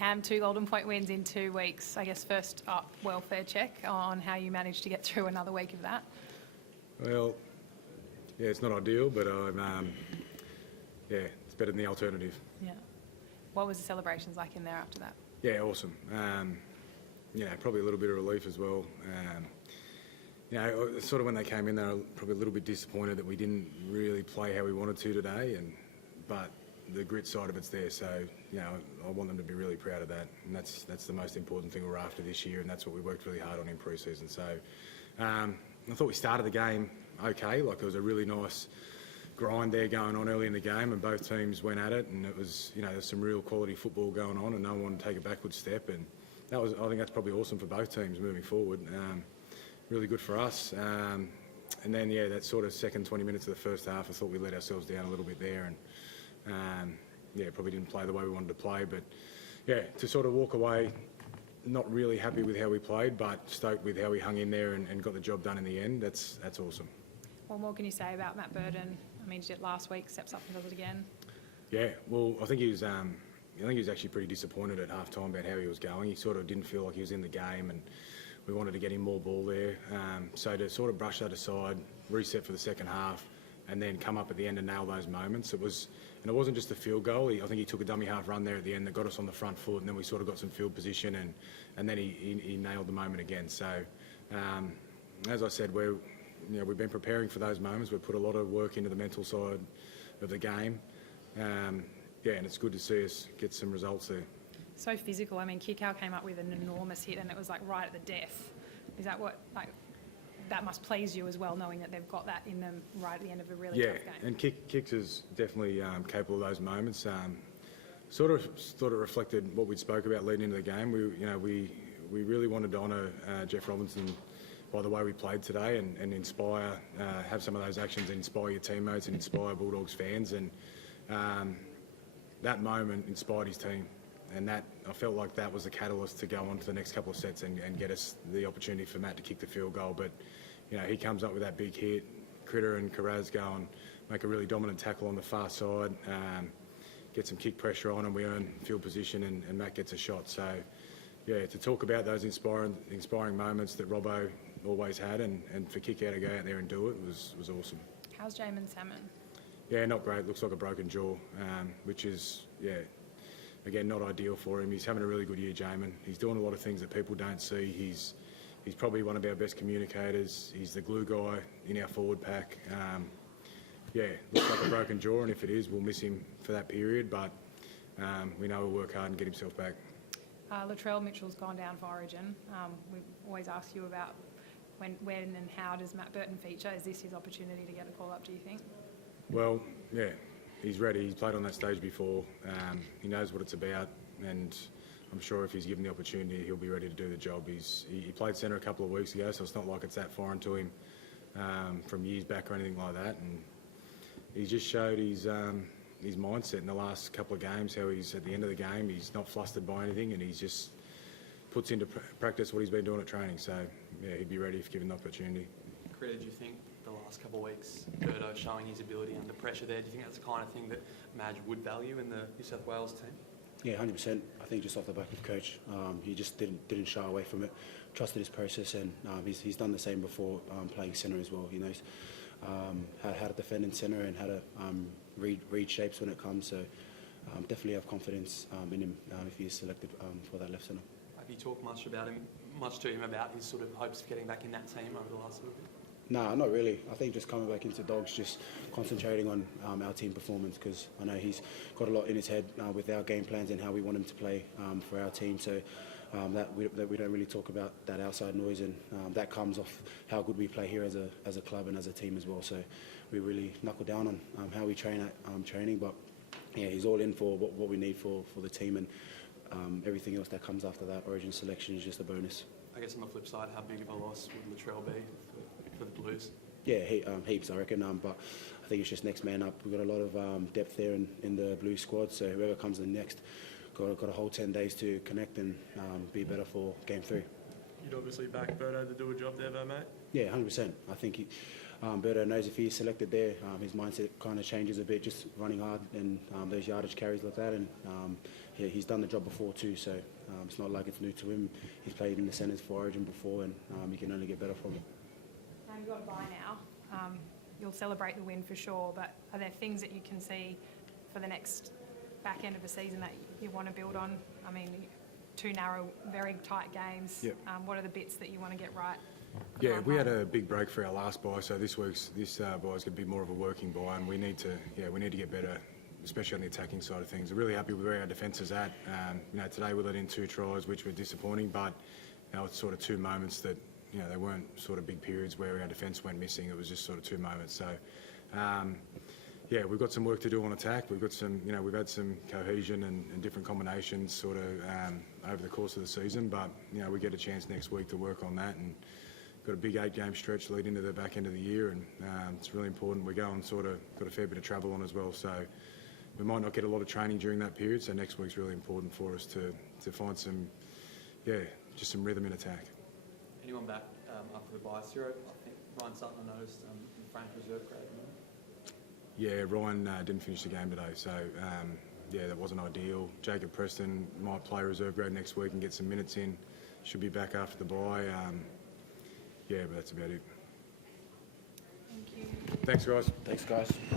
Cam, 2 Golden Point wins in 2 weeks. I guess first up, welfare check on how you managed to get through another week of that. Well, yeah, it's not ideal, but it's better than the alternative. Yeah. What was the celebrations like in there after that? Yeah, awesome. Probably a little bit of relief as well. Sort of when they came in, they were probably a little bit disappointed that we didn't really play how we wanted to today, but the grit side of it's there. So, I want them to be really proud of that, and that's the most important thing we're after this year, and that's what we worked really hard on in pre-season. So, I thought we started the game okay. Like, it was a really nice grind there going on early in the game, and both teams went at it, and it was, there's some real quality football going on, and no one to take a backward step, and I think that's probably awesome for both teams moving forward. Really good for us. And then, that sort of second 20 minutes of the first half, I thought we let ourselves down a little bit there, and probably didn't play the way we wanted to play. But to sort of walk away, not really happy with how we played, but stoked with how we hung in there and got the job done in the end. That's awesome. What more can you say about Matt Burton? I mean, he did it last week, steps up and does it again. Yeah, well, I think he was actually pretty disappointed at half time about how he was going. He sort of didn't feel like he was in the game, and we wanted to get him more ball there. So to sort of brush that aside, reset for the second half, and then come up at the end and nail those moments. It wasn't just a field goal. I think he took a dummy half run there at the end that got us on the front foot, and then we sort of got some field position, and then he nailed the moment again. So, as I said, we've been preparing for those moments. We've put a lot of work into the mental side of the game. And it's good to see us get some results there. So physical. I mean, Kikau came up with an enormous hit, and it was like right at the death. Is that what, that must please you as well, knowing that they've got that in them right at the end of a really tough game? Yeah, and Kicks is definitely capable of those moments. Sort of reflected what we'd spoke about leading into the game. We really wanted to honour Geoff Robinson by the way we played today, and inspire, have some of those actions that inspire your teammates and inspire Bulldogs fans. And that moment inspired his team. And that, I felt like that was the catalyst to go on to the next couple of sets and get us the opportunity for Matt to kick the field goal. But, he comes up with that big hit. Critter and Carraz go and make a really dominant tackle on the far side, get some kick pressure on, and we earn field position, and Matt gets a shot. So, to talk about those inspiring moments that Robbo always had, and for Kikau to go out there and do it was awesome. How's Jamin Salmon? Yeah, not great. Looks like a broken jaw, which is, again, not ideal for him. He's having a really good year, Jamin. He's doing a lot of things that people don't see. He's probably one of our best communicators. He's the glue guy in our forward pack. Looks like a broken jaw, and if it is, we'll miss him for that period, but we know he'll work hard and get himself back. Latrell Mitchell's gone down for Origin. We always ask you about when and how does Matt Burton feature? Is this his opportunity to get a call up, do you think? Well, he's ready. He's played on that stage before. He knows what it's about, and I'm sure if he's given the opportunity, he'll be ready to do the job. He played centre a couple of weeks ago, so it's not like it's that foreign to him from years back or anything like that. And he's just showed his mindset in the last couple of games, how he's at the end of the game, he's not flustered by anything, and he's just puts into practice what he's been doing at training. So, he'd be ready if given the opportunity. Critter, do you think the last couple of weeks, Burto showing his ability under pressure there, do you think that's the kind of thing that Madge would value in the New South Wales team? Yeah, 100%. I think just off the back of coach, he just didn't shy away from it, trusted his process, and he's done the same before playing centre as well. He knows how to defend in centre and how to read shapes when it comes. So definitely have confidence in him if he is selected for that left centre. Have you talked much to him about his sort of hopes of getting back in that team over the last little bit? No, not really. I think just coming back into Dogs, just concentrating on our team performance, because I know he's got a lot in his head with our game plans and how we want him to play for our team. So that we don't really talk about that outside noise, and that comes off how good we play here as a club and as a team as well. So we really knuckle down on how we train at training. But he's all in for what we need for the team, and everything else that comes after that Origin selection is just a bonus. I guess on the flip side, how big of a loss would Latrell be for the Blues? Yeah, heaps, I reckon. But I think it's just next man up. We've got a lot of depth there in the Blue squad, so whoever comes in next, got a whole 10 days to connect and be better for Game 3. You'd obviously back Burto to do a job there, though, mate? Yeah, 100%. I think Burton knows if he's selected there, his mindset kind of changes a bit, just running hard and those yardage carries like that. And yeah, he's done the job before too, so it's not like it's new to him. He's played in the centres for Origin before, and he can only get better from it. Now you've got a bye now. You'll celebrate the win for sure, but are there things that you can see for the next back end of the season that you want to build on? I mean, 2 narrow, very tight games. Yep. What are the bits that you want to get right? Yeah, we had a big break for our last bye, so this bye is going to be more of a working bye, and we need to get better, especially on the attacking side of things. We're really happy with where our defence is at. Today we let in 2 tries, which were disappointing, but it's sort of 2 moments that they weren't sort of big periods where our defence went missing. It was just sort of 2 moments. So. We've got some work to do on attack. We've got some, we've had some cohesion and different combinations sort of over the course of the season, but we get a chance next week to work on that, and got a big 8-game stretch lead into the back end of the year, and it's really important. We're going got a fair bit of travel on as well, so we might not get a lot of training during that period. So next week's really important for us to find some, just some rhythm in attack. Anyone back after the bye? Ciro, I think Ryan Sutton I noticed in Frank's reserve grade. Yeah, Ryan didn't finish the game today, so that wasn't ideal. Jacob Preston might play reserve grade next week and get some minutes in. Should be back after the bye. But that's about it. Thank you. Thanks, guys. Thanks, guys.